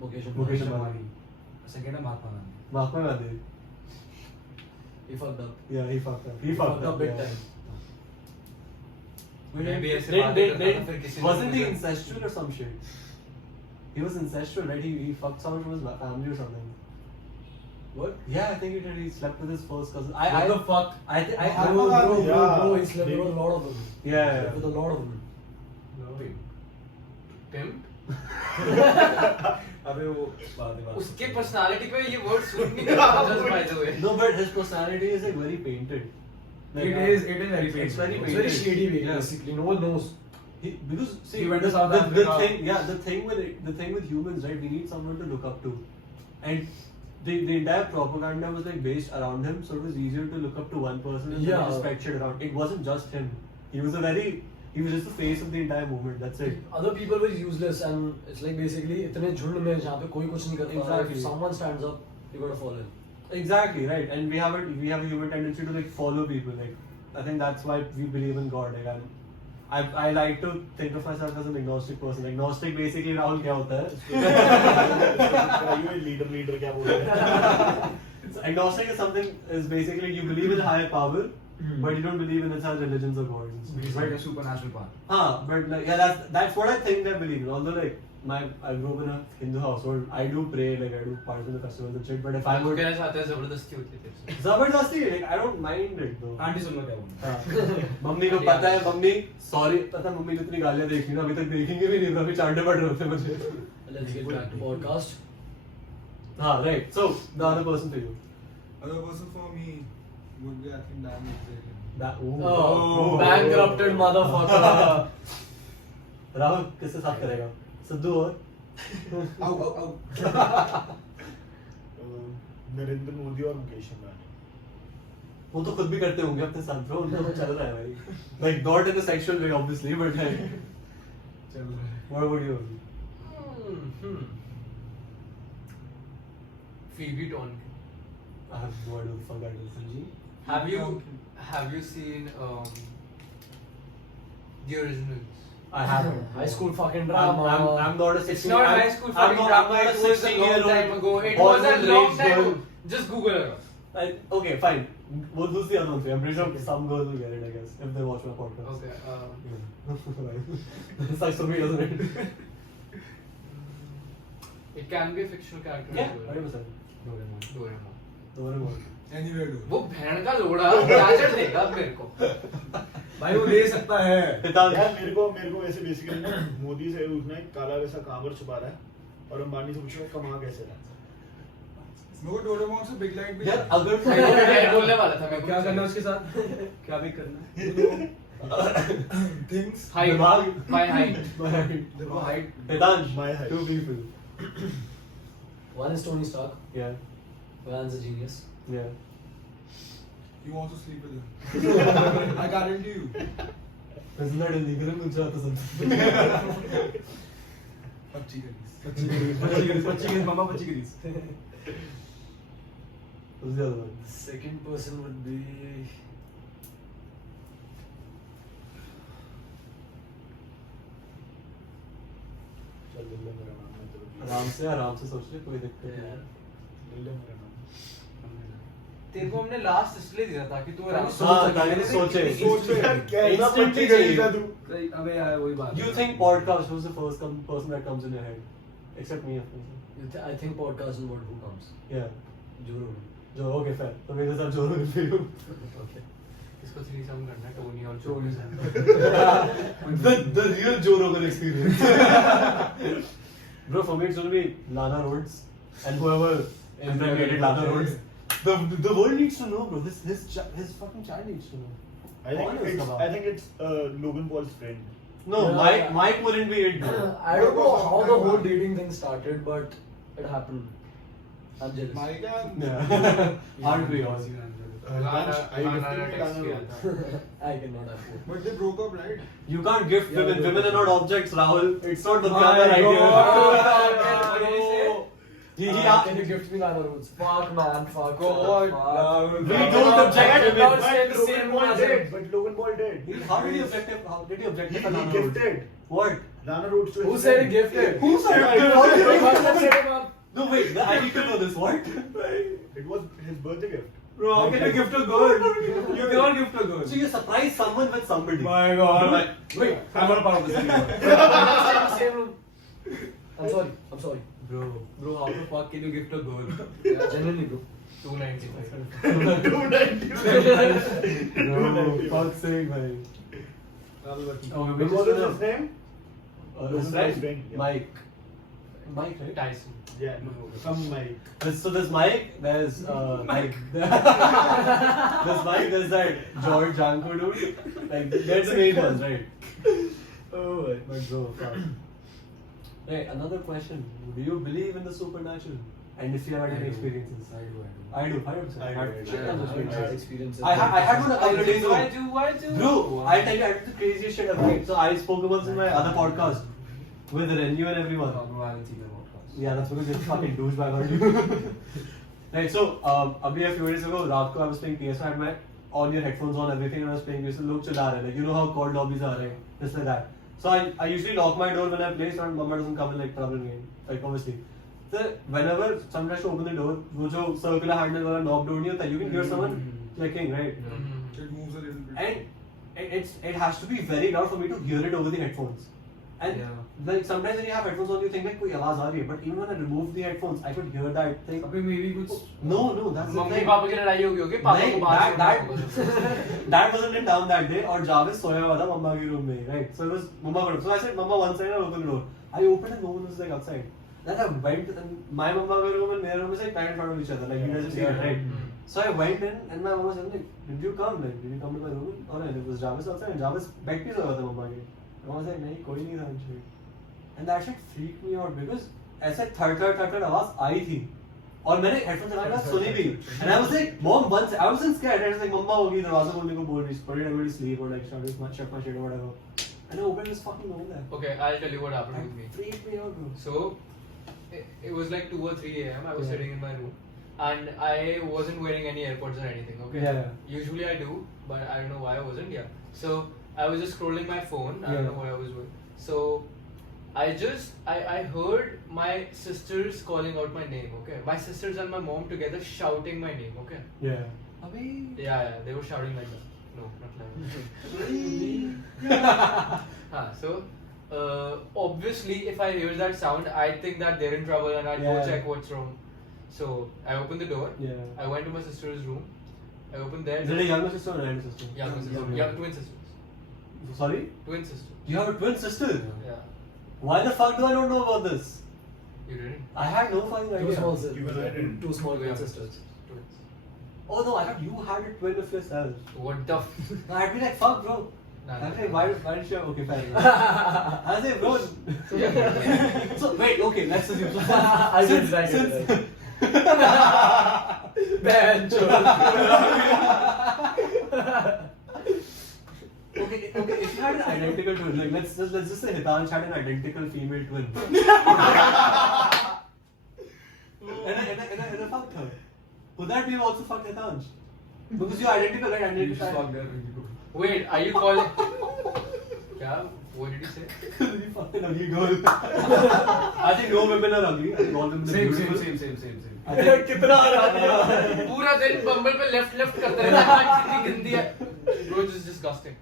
Mukesh Mukesh Ambani. Ambani. Second है Mahatma Gandhi. Mahatma Gandhi. He fucked up. Yeah, he fucked up. He fucked up big yeah. time. मैं भी ऐसे बातें करता था, फिर किसी ने Wasn't he मुझे- incestual or some shit? He was incestual, right? He fucked someone from his family or something. What? Yeah, I think he did. He slept with his first cousin. What the fuck? I Bro, he slept with a lot of women. Yeah. Slept with a lot of women. Pimp? अबे वो बात उसके personality पे ये word suit नहीं करता just by the way. No, but his personality is like very painted. Like, It is very painted. It's very It's painted. very shady, Yeah. basically. No one knows. Because see, He went to the, South the Africa. thing, yeah, the thing with humans, right? We need someone to look up to, and the entire propaganda was like based around him, so it was easier to look up to one person and Yeah. respect shit around. It wasn't just him. He was just the face of the entire movement. That's it. Other people were useless, and it's like basically इतने झुंड में जहाँ पे कोई कुछ नहीं करता. Exactly. If someone stands up, you gotta follow him. Exactly right, and we have a human tendency to like follow people. Like I think that's why we believe in God. Like I like to think of myself as an agnostic person. Agnostic basically Rahul क्या होता है? Leader क्या बोल रहे हैं? So agnostic is basically you believe in a higher power, but you don't believe in its religions or gods. It's like a supernatural power. But like yeah, that's what I think I believe in. Although like I grew up in a Hindu household, I do pray, like I do parts in the festivals and shit. But if I would कहना चाहते हैं जबरदस्ती होती है तेरे से. जबरदस्ती like I don't mind it though. Aunty सुन लो क्या बोल रही हाँ, मम्मी को पता है मम्मी सॉरी पता है मम्मी ने इतनी गालियाँ देखी ना अभी तक देखेंगे भी नहीं अभी चांटे पड़ रहे होते मुझे. Let's get back to podcast. हाँ right, so the other person for you. Other person for me would be I think Dan Bilzerian. That Oh, bankrupted motherfucker. Rahul किससे साथ करेगा? सिद्धू और नरेंद्र मोदी और मुकेश अंबानी. वो तो खुद भी करते होंगे अपने साथ ब्रो उनका तो चल रहा है भाई. Like not in a sexual way obviously but like चल रहा है. what would you? Phoebe Tonkin. I have no idea what the fuck that is. Sanjeev? Have you seen the originals? I haven't. High school fucking drama. I'm not a 16. It's not high school fucking drama. I'm not a It was a long 16-year-old time ago. It born was a and long raised time girl. ago. Just Google it. Okay, fine. Who's the other one? I'm pretty sure some girls will get it, I guess, if they watch my podcast. Okay. Yeah. It's like for me, doesn't it? It can be a fictional character Yeah, as well. 100%. Doraemon. Doraemon. Anywhere do. वो भैन का लोड़ा क्या चढ़ देगा मेरे को. भाई वो ले सकता है. पिताजी. यार मेरे को वैसे बेसिकली ना मोदी से उसने काला वैसा कांवर छुपा रहा है और अंबानी से पूछो कमा कैसे रहा है. मेरे को डोरेमोन से बिग लाइट भी यार चाहिए. अगर मैं बोलने वाला था मैं क्या करना है उसके साथ? क्या भी करना? Things. Height. दिमाग- My height. देखो height. Pitanj, My height. 2 people. One is Tony Stark. Yeah, One's a genius. yeah. You want to sleep with him? I guarantee you. Isn't that illegal in Gujarat or something? Pachi Galis. पच्ची मामा पच्ची grease. Who's the other one? The second person would be. चल दिल ले मेरा नाम मैं तेरे को आराम से सोच ले कोई दिक्कत नहीं है. दिल ले मेरा नाम. तेरे को हमने लास्ट इसलिए दिया था कि तू हाँ, ताकि तू सोचे। सोचो यार कैसा Instantly practical था तू अबे यार वही बात You think podcast? Who's the first person that comes in your head? Except me, of course. I think podcast is what who comes. Yeah. Juro. जो okay fair. तो मेरे साथ जो रोल फिर Okay. इसको थ्रीसम करना है टोनी और Tony the real Joe Rogan experience. Bro, for me it's gonna be Lana Rhodes and whoever impregnated Lana Rhodes. The world needs to know, bro. His fucking child needs to know. I think it's Logan Paul's friend. No, Yeah. Mike wouldn't be it. Bro. I don't know how the whole dating thing started, but it happened. I'm jealous. Mike and Yeah. Aren't we all? Lana, I Lana gifted ने text Lana किया Rhodes. था। I cannot afford. but they broke up, right? You can't gift Yeah, women. bro. Women are not objects, Rahul. It's not the My camera right here. God. What did he say? Can you gift me Lana Rhodes? Fuck man, fuck. God, fuck. We don't object I to did not women. say the Logan same Paul as did, him. but Logan Paul did. How did he objectify? How did he objectify He Lana Rhodes? gifted What? Lana Rhodes to Who his said friend. he gifted? Who said I it? told you. You must have said him up. No wait, I need to know this. What? It was his birthday gift. Bro, how can you gift a girl? You cannot gift a girl. So you surprise someone with somebody. My God. Wait, I'm not part of this anymore. Same room. I'm sorry. Bro, how the fuck can you gift a girl? Yeah, genuinely, bro. 295. 290. Bro, fuck's sake, man. Okay, We What just was his name? his Friend, friend? yeah. Mike, right? Tyson. Yeah, some Mike. So there's Mike, there's Mike. There's Mike, there's that George Janko dude. Like, that's the main ones, right? Oh my. But bro, fuck. Right, another question. Do you believe in the supernatural? And if you have any experiences? I do, 100%. I had shit tons of experiences. I had one a couple of days ago. Why do? Bro, I tell you, I did the craziest shit ever. So I spoke about this in my other podcast with Renu and everyone. Yeah, that's because you're fucking douchebag, aren't you? Right, so a few days ago, रात को I was playing PS. I had my all your headphones on, everything, and I was playing PS. लोग चला रहे हैं, like you know how COD lobbies are, right? Just like that. So I usually lock my door when I play, so Mama doesn't come and like trouble me, like obviously. So whenever someone tries to open the door, वो जो circular handle वाला knob door नहीं होता, you can hear someone clicking, right? It moves a little bit. And it has to be very loud for me to hear it over the headphones. And Yeah. like sometimes when you have headphones on, you think like कोई आवाज आ रही है, but even when I removed the headphones, I could hear that thing. अबे मेरी कुछ No, that's the mummy thing. पापा की लड़ाई होगी होगी पापा को बाहर That wasn't in town that day, और Jarvis सोया हुआ था मम्मा की room में, right? So it was mama got up. So I said, Mama, one side, I'll open the door. I opened and no one was like outside. Then I went, and my mama room and their room is like right in front of each other, like you guys have seen it, right? So I went in and my mama said, like, did you come? Like, did you come to my room? Oh no, it was Jarvis outside, and Jarvis bed पे सोया था मम्मा के. Mama said, नहीं कोई नहीं था inside. And that shit freaked me out because ऐसे थड़ आवाज आई थी और मैंने हेडफोन चलाने के बाद सुनी भी. And I was like, Mom, once I wasn't scared. I was like, मम्मा होगी दरवाजा खोलने को बोल रही, probably I'm going to sleep or like shut my shit or whatever. And I opened this fucking door there. Okay, I'll tell you what happened with me. It freaked me out, bro. So, it was like 2 or 3 a.m. I was Yeah. sitting in my room and I wasn't wearing any AirPods or anything, okay? Yeah. Usually I do, but I don't know why I wasn't, yeah. So, I was just scrolling my phone, I don't Yeah. know what I was doing. So, I heard my sisters calling out my name, okay? My sisters and my mom together shouting my name, okay? Yeah. Yeah, they were shouting like that. No, not like that. So, obviously, if I hear that sound, I think that they're in trouble and I'll Yeah. go check what's wrong. So, I opened the door. Yeah. I went to my sister's room. I opened there. Is it a younger sister or an elder sister? Younger sister. Okay. Yeah, twin sisters. Sorry? Twin sisters. You have a twin sister? Yeah. Why the fuck do I not know about this? You didn't? I had no fucking Two idea. small Even I sisters. didn't. Two small Yeah. sisters. Twins. Oh no, I thought you had a twin of yourself. What the I'd be like, fuck, bro. Nah, I'd be nah. like, why did she have... Okay, fair enough. I'd say, bro. So, wait, okay, let's assume. I did it. Man, Okay, if you had an identical twin, like let's just say Hitansh had an identical female twin. and I fucked her. Would that be also fucked Hitansh? Because you're identical, right? You should Identical. fuck that when you go. Wait, are you calling? Yeah? What did he say? You fucking ugly girl. I think no women are ugly. I think all women are Same. beautiful. Same. I think कितना पूरा दिन बम्बल पे left करते रहता है, कितनी गंदी है. Bro, this is disgusting.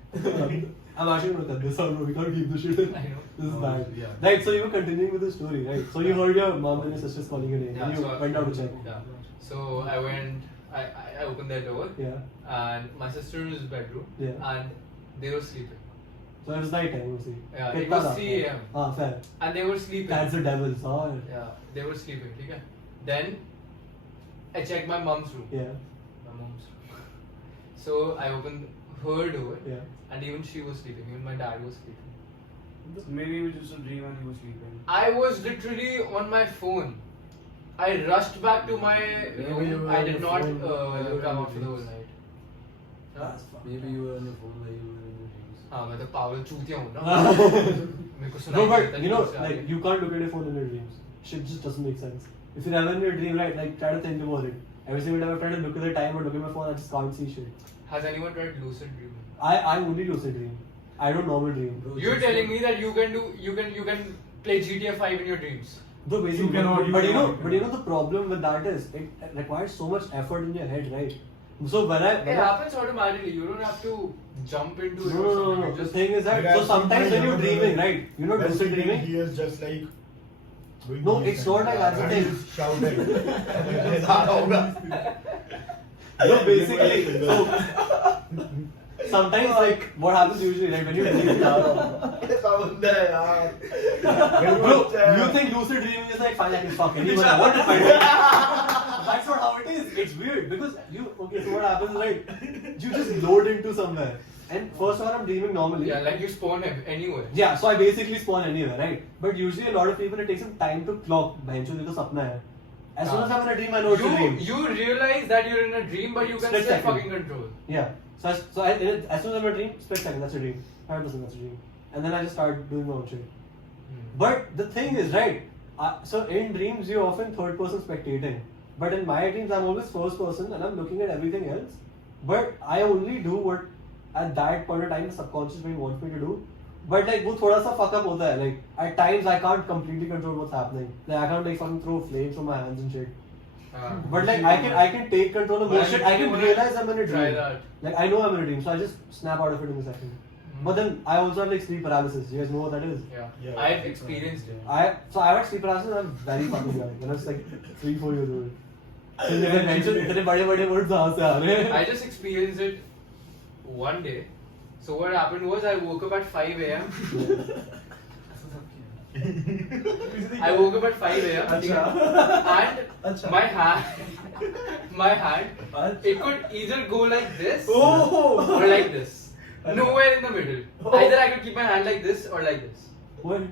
I'm actually gonna cut this out, bro. We can't keep this shit in. I know. This is bad. Yeah. Right, so you were continuing with the story, right? So you heard your mom and your sisters calling your name, and you so went out to check. Yeah. So I went. I opened their door. Yeah. And my sister's bedroom. Yeah. And they were sleeping. So it was night time, you see. Yeah, it was 3 a.m. Ah, fair. And they were sleeping. That's the devil's. Oh. Yeah, they were sleeping. Okay. Then I checked my mom's room. Yeah. My mom's room. So I opened her door. Yeah. And even she was sleeping. Even my dad was sleeping. Maybe it was just a dream and he was sleeping. I was literally on my phone. I rushed back to my Maybe you room. were I on did your not phone while you were come in out for the whole dreams. night. Maybe you were on your phone while you were in your dreams. हाँ मैं तो पागल चूतिया हूँ ना मेरे को सुनाई No, नहीं देता but you know, नींद से like आगे. you can't look at your phone in your dreams. Shit just doesn't make sense. If you're ever in your dream, right, like try to think about it. Every single time I try to look at the time or look at my phone, I just can't see shit. Has anyone tried lucid dreaming? I only lucid dream. I don't normal dream. You're telling me that you can play GTA 5 in your dreams. Though basically, You cannot, but you you know, cannot. but you know the problem with that is it requires so much effort in your head, right? So when It happens automatically. You don't have to jump into it. or no. something. You The just thing is that Like, so I've sometimes seen when my you're younger dreaming, brother, right? You know, when lucid he dreaming. He is just like. doing No, these it's things. not like that's the And thing. he's shouting. No, basically, so sometimes like what happens usually, like when you dream, bro, you think lucid dreaming is like fine, I can fuck anyone I want to find. That's not how it is. It's weird because okay, so what happens, right? You just load into somewhere, and first of all, I'm dreaming normally. yeah, like you spawn anywhere. Yeah, so I basically spawn anywhere, right? But usually a lot of people, it takes some time to clock. Bhencho, ye to sapna hai. As soon as I'm in a dream, I know it's a dream. You realize that you're in a dream, but you can Split still second. fucking control. Yeah. As soon as I'm in a dream, split second, that's a dream. 100% that's a dream. And then I just start doing my own shit. But the thing is, right? So in dreams, you're often third person spectating. But in my dreams, I'm always first person and I'm looking at everything else. But I only do what at that point of time the subconscious mind wants me to do. But like वो थोड़ा सा fuck up होता है. Like at times I can't completely control what's happening. Like I can't like fucking throw flames from my hands and shit. But like I can take control of more shit. I can realize I'm in a Try dream. that. Like I know I'm in a dream, so I just snap out of it in a second. But then I also have like sleep paralysis. You guys know what that is? Yeah. I've experienced it. I had sleep paralysis. I'm very fucking young. When I was like 3-4 years old. So मैंने mention इतने बड़े words कहाँ से आ रहे हैं? I just experienced it one day. So what happened was I woke up at 5 a.m. I woke up at 5 a.m. and my hand, it could either go like this or like this. Nowhere in the middle. Either I could keep my hand like this or like this. What?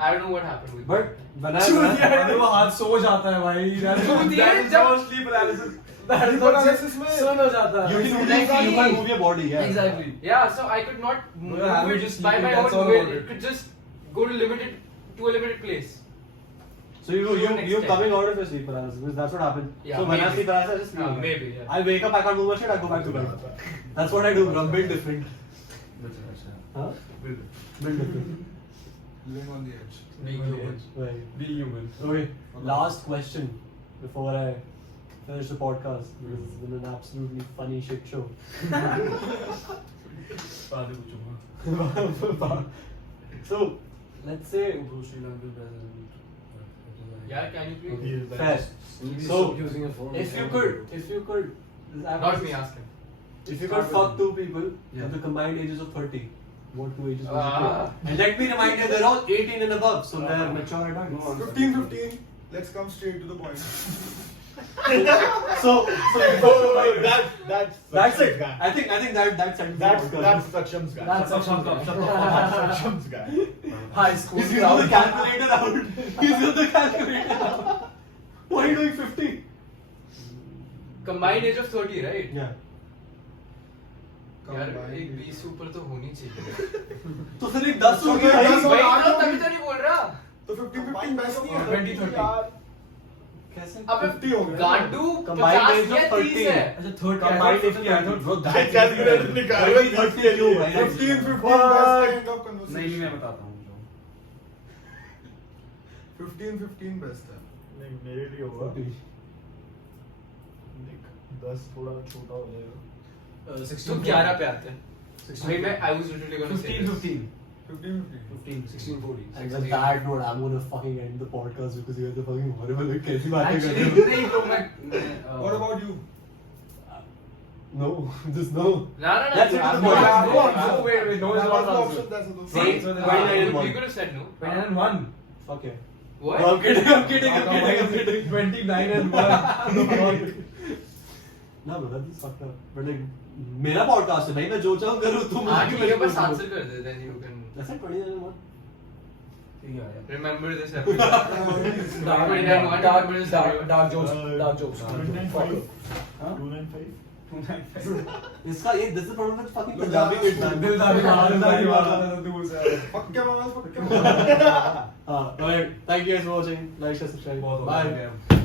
I don't know what happened with But when अरे वो हाथ सो जाता है भाई. That is not sleep paralysis. That is paralysis में सुन हो जाता है. you can't move your body. Yeah. Exactly. Yeah, so I could not move Yeah, it just by sleeping, my own that's all will. about It it. could just go to a limited place. So you extent. coming out of your sleep paralysis. Because that's what happened. Yeah, So when I maybe. sleep paralysis, I just sleep. Maybe, yeah. I wake up, I can't move my shit, I go back to bed. That's what I do. I'm built different. Huh? Built different. Living on the edge. Being human. Right. Be human. Okay, last question before I finish the podcast because it's been an absolutely funny shit show. बाद में पूछूंगा. So, let's say Sri Lankan president. Yeah, can you please? fair. Maybe So, stop using a phone. if you could, Not me, ask him. if you could fuck two people Yeah. with the combined ages of 30, what two ages would you Ah. pick? And let me remind you, they're all 18 and above, so they're mature adults. 15. Let's come straight to the point. So That's it. guy. I think that's That's Saksham's guy. That's Shut Saksham. That's Saksham's guy. High school. He's using the calculator out. He's using the calculator out. Why are you doing 50? Combined age of 30, right? Yeah. यार Combined एक age. 20 ऊपर तो होनी चाहिए. तो फिर एक 10 हो गया दस भाई. हो भाई गया. तो तभी तो नहीं बोल रहा. तो 15 बेस्ट नहीं है. 20-30. कैसे? अबे 50 हो गया। गांडू Combined 50 range of या 30 है। अच्छा third Combined if you add up, bro, भाई calculator निकाल रहे हैं, 30 क्यों भाई? 15 15 best end of conversation. नहीं मैं बताता हूँ जो 15 15 best है. नहीं मेरे लिए होगा 40. देख 10 थोड़ा छोटा हो जाएगा तो 11 पे आते हैं। भाई मैं I was literally gonna say 15 this. 15 15. 15 16 40 And with that note, I'm gonna fucking end the podcast because you guys are fucking horrible. Like, कैसी बातें कर रहे Actually हो? नहीं तो मैं What about you? No, just no. No. That's it. No, No, no, wait, no is That not was the answer. option, that's the See, option. So the- 29 and we 1. could have said no. 29 and 1 Fuck yeah. What? No, I'm kidding. 29 and 1 No, bro, that's just fucked up. But like, मेरा podcast है भाई, मैं जो चाहूँ करूँ तुम हाँ मुझे ठीक है, बस बोलो। आंसर कर दे, then you can That's it, 29 and 1. ठीक है यार remember this episode. 29 and 1, remember this episode. Dark jokes. Dark jokes. 295 हाँ? 295 इसका ये this is problem with fucking Look, Punjabi that- kids, man. दिलदारी वाला दूर से Fuck your mouth, fuck your mouth. Alright, thank you guys for watching. Like, share, subscribe. बहुत हो Bye. गया